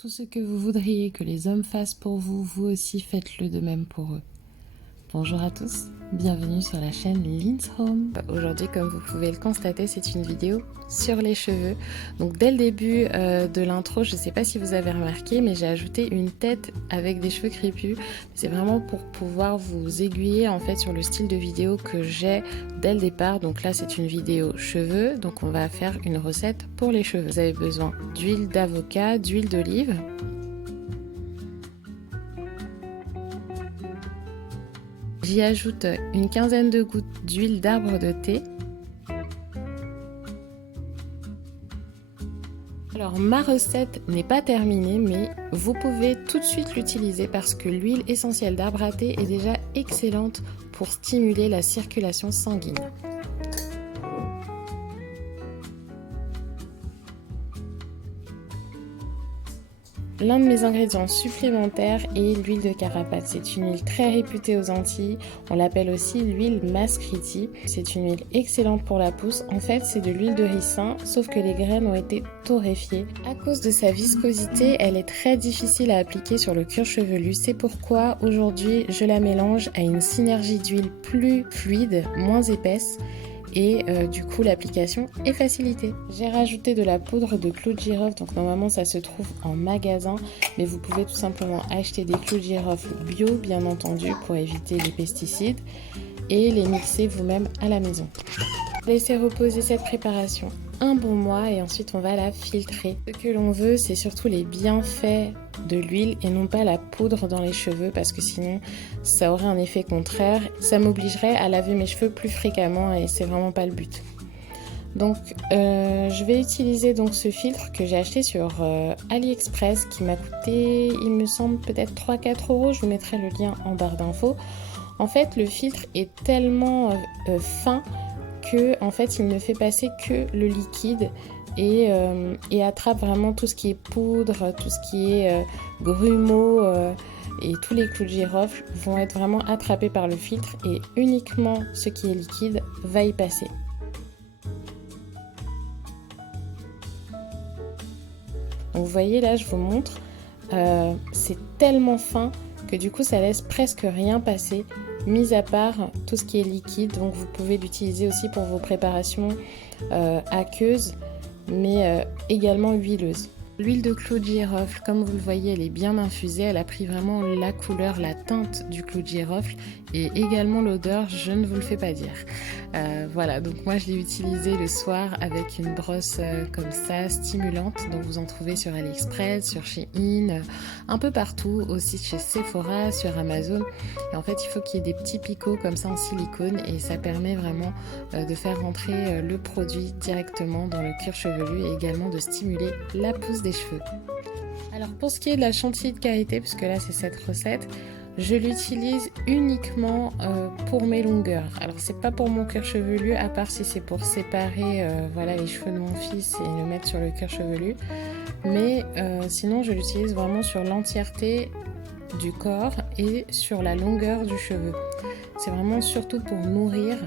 Tout ce que vous voudriez que les hommes fassent pour vous, vous aussi faites-le de même pour eux. Bonjour à tous, bienvenue sur la chaîne Lynn's Home. Aujourd'hui, comme vous pouvez le constater, c'est une vidéo sur les cheveux. Donc dès le début de l'intro, je ne sais pas si vous avez remarqué, mais j'ai ajouté une tête avec des cheveux crépus. C'est vraiment pour pouvoir vous aiguiller en fait sur le style de vidéo que j'ai dès le départ. Donc là, c'est une vidéo cheveux, donc on va faire une recette pour les cheveux. Vous avez besoin d'huile d'avocat, d'huile d'olive. J'y ajoute une quinzaine de gouttes d'huile d'arbre de thé. Alors ma recette n'est pas terminée, mais vous pouvez tout de suite l'utiliser parce que l'huile essentielle d'arbre à thé est déjà excellente pour stimuler la circulation sanguine. L'un de mes ingrédients supplémentaires est l'huile de carapate. C'est une huile très réputée aux Antilles. On l'appelle aussi l'huile Mascriti. C'est une huile excellente pour la pousse. En fait, c'est de l'huile de ricin, sauf que les graines ont été torréfiées. À cause de sa viscosité, elle est très difficile à appliquer sur le cuir chevelu. C'est pourquoi aujourd'hui, je la mélange à une synergie d'huile plus fluide, moins épaisse. Et du coup l'application est facilitée. J'ai rajouté de la poudre de clous de girofle, donc normalement ça se trouve en magasin, mais vous pouvez tout simplement acheter des clous de girofle bio bien entendu pour éviter les pesticides et les mixer vous-même à la maison. Laissez reposer cette préparation un bon mois et ensuite on va la filtrer. Ce que l'on veut, c'est surtout les bienfaits de l'huile et non pas la poudre dans les cheveux parce que sinon ça aurait un effet contraire. Ça m'obligerait à laver mes cheveux plus fréquemment et c'est vraiment pas le but. Donc je vais utiliser donc ce filtre que j'ai acheté sur AliExpress qui m'a coûté, il me semble, peut-être 3-4 €. Je vous mettrai le lien en barre d'infos. En fait, le filtre est tellement fin que en fait il ne fait passer que le liquide et attrape vraiment tout ce qui est poudre, tout ce qui est grumeaux et tous les clous de girofle vont être vraiment attrapés par le filtre et uniquement ce qui est liquide va y passer. Donc vous voyez là, je vous montre, c'est tellement fin que du coup ça laisse presque rien passer, mis à part tout ce qui est liquide. Donc vous pouvez l'utiliser aussi pour vos préparations aqueuses, mais également huileuses. L'huile de clou de girofle, comme vous le voyez, elle est bien infusée, elle a pris vraiment la couleur, la teinte du clou de girofle et également l'odeur, je ne vous le fais pas dire. Voilà, donc moi je l'ai utilisé le soir avec une brosse comme ça, stimulante, dont vous en trouvez sur AliExpress, sur Shein, un peu partout, aussi chez Sephora, sur Amazon. Et en fait, il faut qu'il y ait des petits picots comme ça en silicone et ça permet vraiment de faire rentrer le produit directement dans le cuir chevelu et également de stimuler la pousse des cheveux. Alors pour ce qui est de la chantilly de karité, puisque là c'est cette recette, je l'utilise uniquement pour mes longueurs. Alors c'est pas pour mon cuir chevelu, à part si c'est pour séparer voilà, les cheveux de mon fils et le mettre sur le cuir chevelu. Mais sinon je l'utilise vraiment sur l'entièreté du corps et sur la longueur du cheveu. C'est vraiment surtout pour nourrir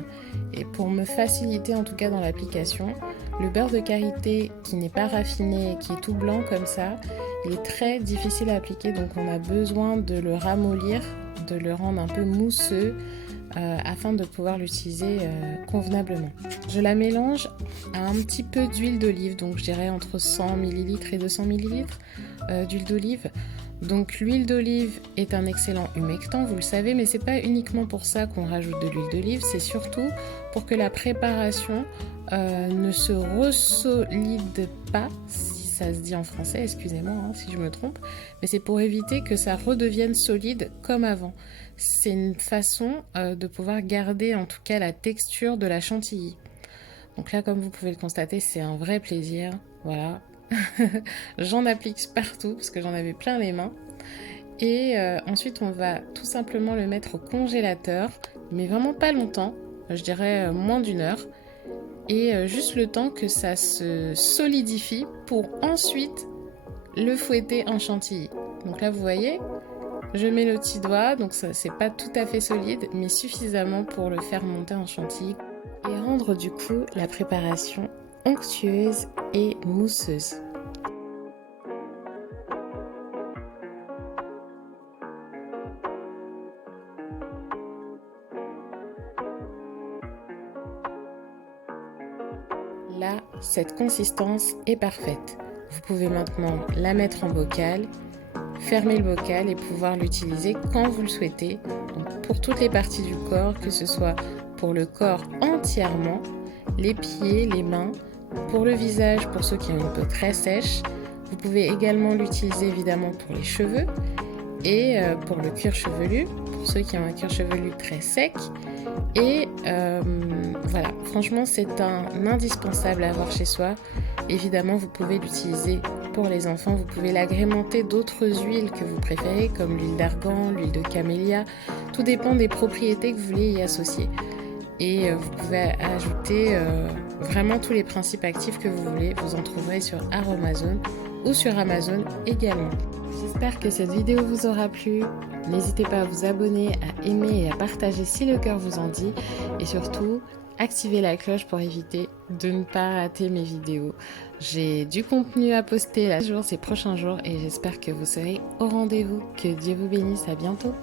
et pour me faciliter en tout cas dans l'application. Le beurre de karité qui n'est pas raffiné, qui est tout blanc comme ça, il est très difficile à appliquer, donc on a besoin de le ramollir, de le rendre un peu mousseux afin de pouvoir l'utiliser convenablement. Je la mélange à un petit peu d'huile d'olive, donc je dirais entre 100 ml et 200 ml d'huile d'olive. Donc l'huile d'olive est un excellent humectant, vous le savez, mais c'est pas uniquement pour ça qu'on rajoute de l'huile d'olive, c'est surtout pour que la préparation ne se ressolide pas, si ça se dit en français, excusez-moi si je me trompe, mais c'est pour éviter que ça redevienne solide comme avant. C'est une façon de pouvoir garder en tout cas la texture de la chantilly. Donc là, comme vous pouvez le constater, c'est un vrai plaisir, voilà. J'en applique partout parce que j'en avais plein les mains. Et ensuite, on va tout simplement le mettre au congélateur, mais vraiment pas longtemps, je dirais moins d'1 heure. Et juste le temps que ça se solidifie pour ensuite le fouetter en chantilly. Donc là, vous voyez, je mets le petit doigt, donc ça c'est pas tout à fait solide, mais suffisamment pour le faire monter en chantilly et rendre du coup la préparation onctueuse et mousseuse. Là, cette consistance est parfaite. Vous pouvez maintenant la mettre en bocal, fermer le bocal et pouvoir l'utiliser quand vous le souhaitez. Donc pour toutes les parties du corps, que ce soit pour le corps entièrement, les pieds, les mains, pour le visage, pour ceux qui ont une peau très sèche. Vous pouvez également l'utiliser évidemment pour les cheveux et pour le cuir chevelu, pour ceux qui ont un cuir chevelu très sec. Et voilà, franchement c'est un indispensable à avoir chez soi. Évidemment vous pouvez l'utiliser pour les enfants, vous pouvez l'agrémenter d'autres huiles que vous préférez comme l'huile d'argan, l'huile de camélia, tout dépend des propriétés que vous voulez y associer. Et vous pouvez ajouter vraiment tous les principes actifs que vous voulez, vous en trouverez sur Aromazone ou sur Amazon également. J'espère que cette vidéo vous aura plu. N'hésitez pas à vous abonner, à aimer et à partager si le cœur vous en dit. Et surtout, activez la cloche pour éviter de ne pas rater mes vidéos. J'ai du contenu à poster ces prochains jours et j'espère que vous serez au rendez-vous. Que Dieu vous bénisse, à bientôt.